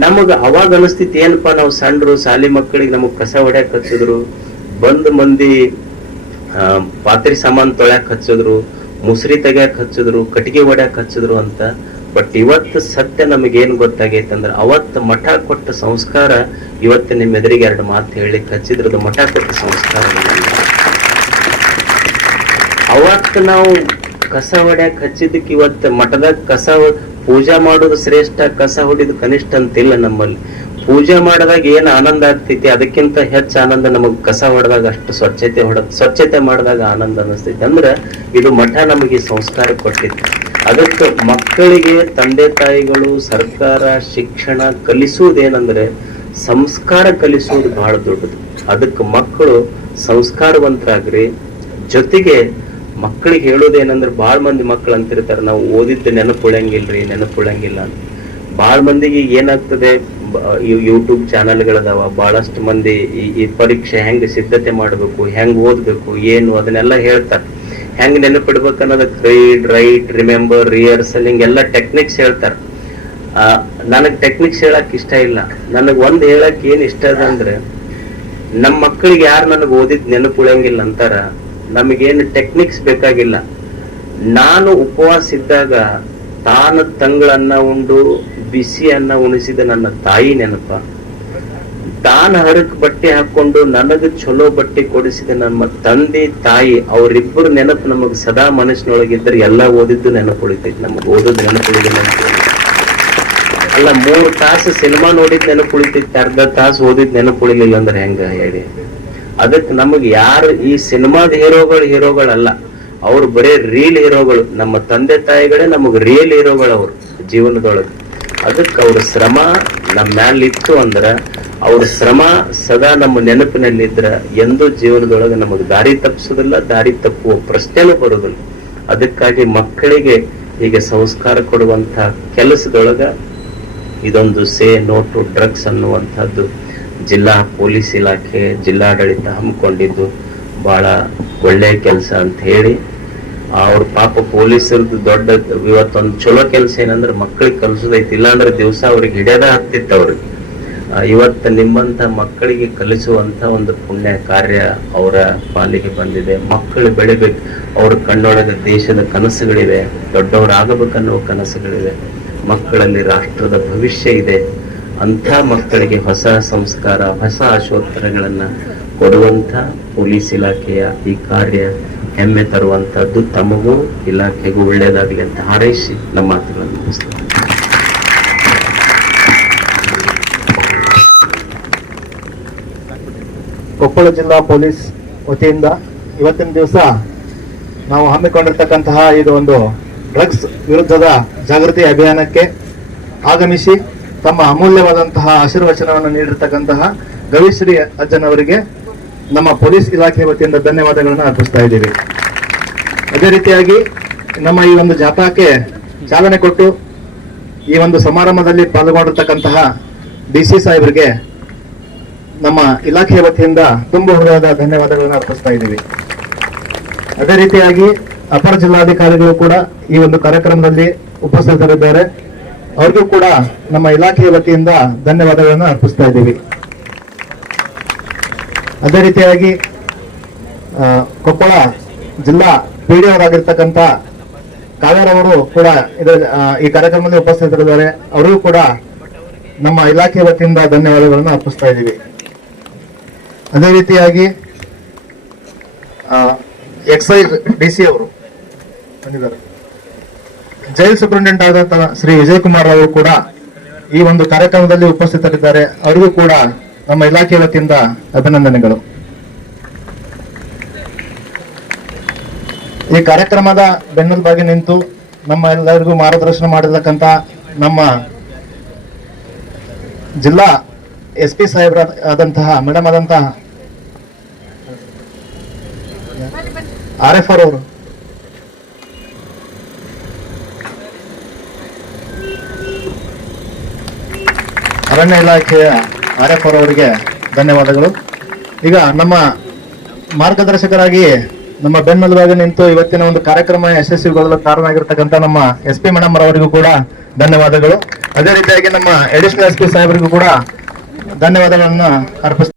ನಮಗ ಅವಾಗ ಅನಿಸ್ತಿತ್ತು, ಏನಪ್ಪಾ ನಾವು ಸಣ್ಣರು ಶಾಲಿ ಮಕ್ಕಳಿಗೆ ನಮಗ್ ಕಸ ಹೊಡ್ಯಾಕ್ ಹಚ್ಚಿದ್ರು. ಬಂದ್ ಮಂದಿ ಪಾತ್ರೆ ಸಾಮಾನ್ ತೊಳ್ಯಾಕ್ ಹಚ್ಚಿದ್ರು, ಮುಸ್ರಿ ತೆಗ್ಯಾಕ್ ಹಚ್ಚಿದ್ರು, ಕಟ್ಟಿಗೆ ಹೊಡ್ಯಾಕ್ ಹಚ್ಚಿದ್ರು ಅಂತ. ಬಟ್ ಇವತ್ತು ಸತ್ಯ ನಮಗೇನ್ ಗೊತ್ತಾಗೈತೆ ಅಂದ್ರೆ ಅವತ್ತು ಮಠ ಕೊಟ್ಟ ಸಂಸ್ಕಾರ ಇವತ್ತು ನಿಮ್ಮ ಎದುರಿಗೆ ಎರಡು ಮಾತು ಹೇಳಿ ಕಚ್ಚಿದ್ರದ ಮಠ ಕೊಟ್ಟ ಸಂಸ್ಕಾರ ಅವತ್ತು ನಾವು ಕಸ ಹೊಡ್ಯಾಕ ಹಚ್ಚಿದ್ದಕ್ಕೆ ಇವತ್ತು ಮಠದಾಗ ಕಸ ಪೂಜಾ ಮಾಡೋದು ಶ್ರೇಷ್ಠ, ಕಸ ಹೊಡಿದು ಕನಿಷ್ಠ ಅಂತಿಲ್ಲ ನಮ್ಮಲ್ಲಿ. ಪೂಜೆ ಮಾಡಿದಾಗ ಏನು ಆನಂದ ಆಗ್ತೈತಿ? ಅದಕ್ಕಿಂತ ಹೆಚ್ಚು ಆನಂದ ನಮಗ್ ಕಸ ಹೊಡೆದಾಗ ಅಷ್ಟು ಸ್ವಚ್ಛತೆ ಹೊಡ ಸ್ವಚ್ಛತೆ ಮಾಡಿದಾಗ ಆನಂದ ಅನಿಸ್ತೈತಿ. ಅಂದ್ರ ಇದು ಮಠ ನಮಗೆ ಸಂಸ್ಕಾರ ಕೊಟ್ಟಿತ್ತು ಅದಕ್ಕೆ ಮಕ್ಕಳಿಗೆ, ತಂದೆ ತಾಯಿಗಳು, ಸರ್ಕಾರ, ಶಿಕ್ಷಣ ಕಲಿಸುವುದೇನಂದ್ರೆ ಸಂಸ್ಕಾರ ಕಲಿಸುವುದು ಬಹಳ ದೊಡ್ಡದು. ಅದಕ್ಕೆ ಮಕ್ಕಳು ಸಂಸ್ಕಾರವಂತರಾಗ್ರಿ. ಜೊತೆಗೆ ಮಕ್ಕಳಿಗೆ ಹೇಳೋದೇನಂದ್ರೆ ಬಾಳ್ ಮಂದಿ ಮಕ್ಕಳು ಅಂತಿರ್ತಾರೆ. ನಾವು ಓದಿದ್ದು ನೆನಪುಳಂಗಿಲ್ರಿ, ನೆನಪುಳಂಗಿಲ್ಲ ಅಂತ. ಬಾಳ್ ಮಂದಿಗೆ ಏನಾಗ್ತದೆ? ಯೂಟ್ಯೂಬ್ ಚಾನಲ್ಗಳದಾವ. ಭಾಳಷ್ಟು ಮಂದಿ ಈ ಪರೀಕ್ಷೆ ಹೆಂಗೆ ಸಿದ್ಧತೆ ಮಾಡಬೇಕು, ಹೆಂಗೆ ಓದಬೇಕು, ಏನು ಅದನ್ನೆಲ್ಲ ಹೇಳ್ತಾರೆ. ಹೆಂಗೆ ನೆನಪಿಡ್ಬೇಕು ಅನ್ನೋದಕ್ಕೆ ರೀಡ್ ರೈಟ್ ರಿಮೆಂಬರ್ ರಿಹರ್ಸಲ್ ಹಿಂಗೆಲ್ಲ ಟೆಕ್ನಿಕ್ಸ್ ಹೇಳ್ತಾರೆ. ನನಗ್ ಟೆಕ್ನಿಕ್ಸ್ ಹೇಳಕ್ ಇಷ್ಟ ಇಲ್ಲ. ನನಗ್ ಒಂದ್ ಹೇಳಕ್ ಏನ್ ಇಷ್ಟ ಅದ ಅಂದ್ರೆ ನಮ್ಮ ಮಕ್ಕಳಿಗೆ ಯಾರು ನನಗೆ ಓದಿದ್ ನೆನಪುಳಂಗಿಲ್ಲ ಅಂತಾರ, ನಮಗೇನು ಟೆಕ್ನಿಕ್ಸ್ ಬೇಕಾಗಿಲ್ಲ. ನಾನು ಉಪವಾಸ ಇದ್ದಾಗ ತಾನು ತಂಗಳನ್ನ ಉಂಡು ಬಿಸಿ ಅನ್ನ ಉಣಿಸಿದ ನನ್ನ ತಾಯಿ ನೆನಪ. ತಾನು ಹರಕ್ ಬಟ್ಟೆ ಹಾಕೊಂಡು ನನಗ ಚಲೋ ಬಟ್ಟೆ ಕೊಡಿಸಿದ ನಮ್ಮ ತಂದೆ, ತಾಯಿ ಅವರಿಬ್ಬರು ನೆನಪು ನಮಗ್ ಸದಾ ಮನಸ್ಸಿನೊಳಗಿದ್ರೆ ಎಲ್ಲಾ ಓದಿದ್ದು ನೆನಪು ಉಳಿತೈತಿ. ನಮಗ್ ಓದೋದು ನೆನಪು. ಅಲ್ಲ, ಮೂರು ತಾಸು ಸಿನಿಮಾ ನೋಡಿದ್ ನೆನಪು ಉಳಿತೈತಿ ಅರ್ಧ ತಾಸು ಓದಿದ್ ನೆನಪು ಉಳಿಲಿಲ್ಲ ಅಂದ್ರೆ ಹೆಂಗ ಹೇಳಿ? ಅದಕ್ಕೆ ನಮಗೆ ಯಾರು ಈ ಸಿನಿಮಾದ ಹೀರೋಗಳು ಹೀರೋಗಳಲ್ಲ, ಅವ್ರು ಬರೇ ರೀಲ್ ಹೀರೋಗಳು. ನಮ್ಮ ತಂದೆ ತಾಯಿಗಳೇ ನಮಗೆ ರಿಯಲ್ ಹೀರೋಗಳು ಅವರು ಜೀವನದೊಳಗೆ. ಅದಕ್ಕೆ ಅವ್ರ ಶ್ರಮ ನಮ್ಮ ಮ್ಯಾಲಿತ್ತು ಅಂದ್ರೆ, ಅವ್ರ ಶ್ರಮ ಸದಾ ನಮ್ಮ ನೆನಪಿನಲ್ಲಿದ್ರ ಎಂದೂ ಜೀವನದೊಳಗೆ ನಮಗೆ ದಾರಿ ತಪ್ಪಿಸೋದಿಲ್ಲ, ದಾರಿ ತಪ್ಪುವ ಪ್ರಶ್ನೆನೂ ಬರೋದಿಲ್ಲ. ಅದಕ್ಕಾಗಿ ಮಕ್ಕಳಿಗೆ ಹೀಗೆ ಸಂಸ್ಕಾರ ಕೊಡುವಂತ ಕೆಲಸದೊಳಗ ಇದೊಂದು ಸೇ ನೋ ಟು ಡ್ರಗ್ಸ್ ಅನ್ನುವಂಥದ್ದು. ಜಿಲ್ಲಾ ಪೊಲೀಸ್ ಇಲಾಖೆ ಜಿಲ್ಲಾಡಳಿತ ಹಮ್ಮಿಕೊಂಡಿದ್ದು. ಬಹಳ ಒಳ್ಳೆಯ ಕೆಲಸ ಅಂತ ಹೇಳಿ. ಅವ್ರ ಪಾಪ ಪೊಲೀಸರದ್ದು ದೊಡ್ಡ ಇವತ್ತೊಂದು ಚಲೋ ಕೆಲಸ ಏನಂದ್ರೆ ಮಕ್ಕಳಿಗೆ ಕಲಿಸೋದೈತಿ. ಇಲ್ಲಾಂದ್ರೆ ದಿವಸ ಅವ್ರಿಗೆ ಹಿಡಿಯದ ಆಗ್ತಿತ್ತು ಅವ್ರಿಗೆ. ಇವತ್ತು ನಿಮ್ಮಂಥ ಮಕ್ಕಳಿಗೆ ಕಲಿಸುವಂಥ ಒಂದು ಪುಣ್ಯ ಕಾರ್ಯ ಅವರ ಪಾಲಿಗೆ ಬಂದಿದೆ. ಮಕ್ಕಳು ಬೆಳಿಬೇಕು. ಅವ್ರ ಕಣ್ಣೊಳಗೆ ದೇಶದ ಕನಸುಗಳಿವೆ. ದೊಡ್ಡವರಾಗಬೇಕನ್ನೋ ಕನಸುಗಳಿವೆ. ಮಕ್ಕಳಲ್ಲಿ ರಾಷ್ಟ್ರದ ಭವಿಷ್ಯ ಇದೆ. ಅಂಥ ಮಕ್ಕಳಿಗೆ ಹೊಸ ಸಂಸ್ಕಾರ, ಹೊಸ ಆಶೋತ್ತರಗಳನ್ನು ಕೊಡುವಂತ ಪೊಲೀಸ್ ಇಲಾಖೆಯ ಈ ಕಾರ್ಯ ಹೆಮ್ಮೆ ತರುವಂಥದ್ದು ತಮಗೂ ಇಲಾಖೆಗೂ ಒಳ್ಳೆಯದಾಗಲಿ ಅಂತ ಹಾರೈಸಿ ನಮ್ಮ ಮಾತುಗಳನ್ನು ಕೊಪ್ಪಳ ಜಿಲ್ಲಾ ಪೊಲೀಸ್ ವತಿಯಿಂದ ಇವತ್ತಿನ ದಿವಸ ನಾವು ಹಮ್ಮಿಕೊಂಡಿರ್ತಕ್ಕಂತಹ ಇದು ಒಂದು ಡ್ರಗ್ಸ್ ವಿರುದ್ಧದ ಜಾಗೃತಿ ಅಭಿಯಾನಕ್ಕೆ ಆಗಮಿಸಿ ತಮ್ಮ ಅಮೂಲ್ಯವಾದಂತಹ ಆಶೀರ್ವಚನವನ್ನು ನೀಡಿರ್ತಕ್ಕಂತಹ ಗವಿಶ್ರೀ ಅಜ್ಜನವರಿಗೆ ನಮ್ಮ ಪೊಲೀಸ್ ಇಲಾಖೆ ವತಿಯಿಂದ ಧನ್ಯವಾದಗಳನ್ನು ಅರ್ಪಿಸ್ತಾ ಇದ್ದೀವಿ. ಅದೇ ರೀತಿಯಾಗಿ ನಮ್ಮ ಈ ಒಂದು ಜಾಥಾಕ್ಕೆ ಚಾಲನೆ ಕೊಟ್ಟು ಈ ಒಂದು ಸಮಾರಂಭದಲ್ಲಿ ಪಾಲ್ಗೊಂಡಿರ್ತಕ್ಕಂತಹ ಡಿ ಸಿ ಸಾಹೇಬರಿಗೆ ನಮ್ಮ ಇಲಾಖೆಯ ವತಿಯಿಂದ ತುಂಬ ಹೃದಯದ ಧನ್ಯವಾದಗಳನ್ನು ಅರ್ಪಿಸ್ತಾ ಇದ್ದೀವಿ. ಅದೇ ರೀತಿಯಾಗಿ ಅಪರ ಜಿಲ್ಲಾಧಿಕಾರಿಗಳು ಕೂಡ ಈ ಒಂದು ಕಾರ್ಯಕ್ರಮದಲ್ಲಿ ಉಪಸ್ಥಿತರಿದ್ದಾರೆ. ಅವ್ರಿಗೂ ಕೂಡ ನಮ್ಮ ಇಲಾಖೆಯ ವತಿಯಿಂದ ಧನ್ಯವಾದಗಳನ್ನು ಅರ್ಪಿಸ್ತಾ ಇದ್ದೀವಿ. ಅದೇ ರೀತಿಯಾಗಿ ಕೊಪ್ಪಳ ಜಿಲ್ಲಾ ಪಿ ಅವರಾಗಿರ್ತಕ್ಕಂಥ ಕಾವ್ಯರವರು ಕೂಡ ಇದರ ಈ ಕಾರ್ಯಕ್ರಮದಲ್ಲಿ ಉಪಸ್ಥಿತರಿದ್ದಾರೆ. ಅವರಿಗೂ ಕೂಡ ನಮ್ಮ ಇಲಾಖೆಯ ವತಿಯಿಂದ ಧನ್ಯವಾದಗಳನ್ನು ಅರ್ಪಿಸ್ತಾ ಇದ್ದೀವಿ. ಅದೇ ರೀತಿಯಾಗಿ ಎಕ್ಸೈಸ್ ಡಿ ಸಿ ಅವರು. ಬಂದಿದ್ದಾರೆ. ಜೈಲ್ ಸೂಪರಿಂಟೆಂಡೆಂಟ್ ಆದಂತಹ ಶ್ರೀ ವಿಜಯ್ ಕುಮಾರ್ ಅವರು ಕೂಡ ಈ ಒಂದು ಕಾರ್ಯಕ್ರಮದಲ್ಲಿ ಉಪಸ್ಥಿತರಿದ್ದಾರೆ. ಅವರಿಗೂ ಕೂಡ ನಮ್ಮ ಇಲಾಖೆ ವತಿಯಿಂದ ಅಭಿನಂದನೆಗಳು. ಈ ಕಾರ್ಯಕ್ರಮದ ಬೆನ್ನೆಲುಬಾಗಿ ನಿಂತು ನಮ್ಮ ಎಲ್ಲರಿಗೂ ಮಾರ್ಗದರ್ಶನ ಮಾಡಿರ್ತಕ್ಕಂಥ ನಮ್ಮ ಜಿಲ್ಲಾ ಎಸ್ ಪಿ ಸಾಹೇಬ್ರ ಆದಂತಹ, ಮೇಡಮ್ ಆದಂತಹ ಆರ್ ಆರ್ ಅವರು. ಅರಣ್ಯ ಇಲಾಖೆಯ ಆರ್ ಅವರಿಗೆ ಧನ್ಯವಾದಗಳು. ಈಗ ನಮ್ಮ ಮಾರ್ಗದರ್ಶಕರಾಗಿ ನಮ್ಮ ಬೆನ್ನೆಲುಬಾಗಿ ನಿಂತು ಇವತ್ತಿನ ಒಂದು ಕಾರ್ಯಕ್ರಮ ಯಶಸ್ವಿಗೊಳ್ಳಲು ಕಾರಣ ಆಗಿರ್ತಕ್ಕಂಥ ನಮ್ಮ ಎಸ್ ಪಿ ಮೇಡಮ್ ಅವರಿಗೂ ಕೂಡ ಧನ್ಯವಾದಗಳು. ಅದೇ ರೀತಿಯಾಗಿ ನಮ್ಮ ಅಡಿಷನಲ್ ಎಸ್ ಪಿ ಸಾಹೇಬರಿಗೂ ಕೂಡ ಧನ್ಯವಾದಗಳನ್ನು ಅರ್ಪಿಸ್ತಾ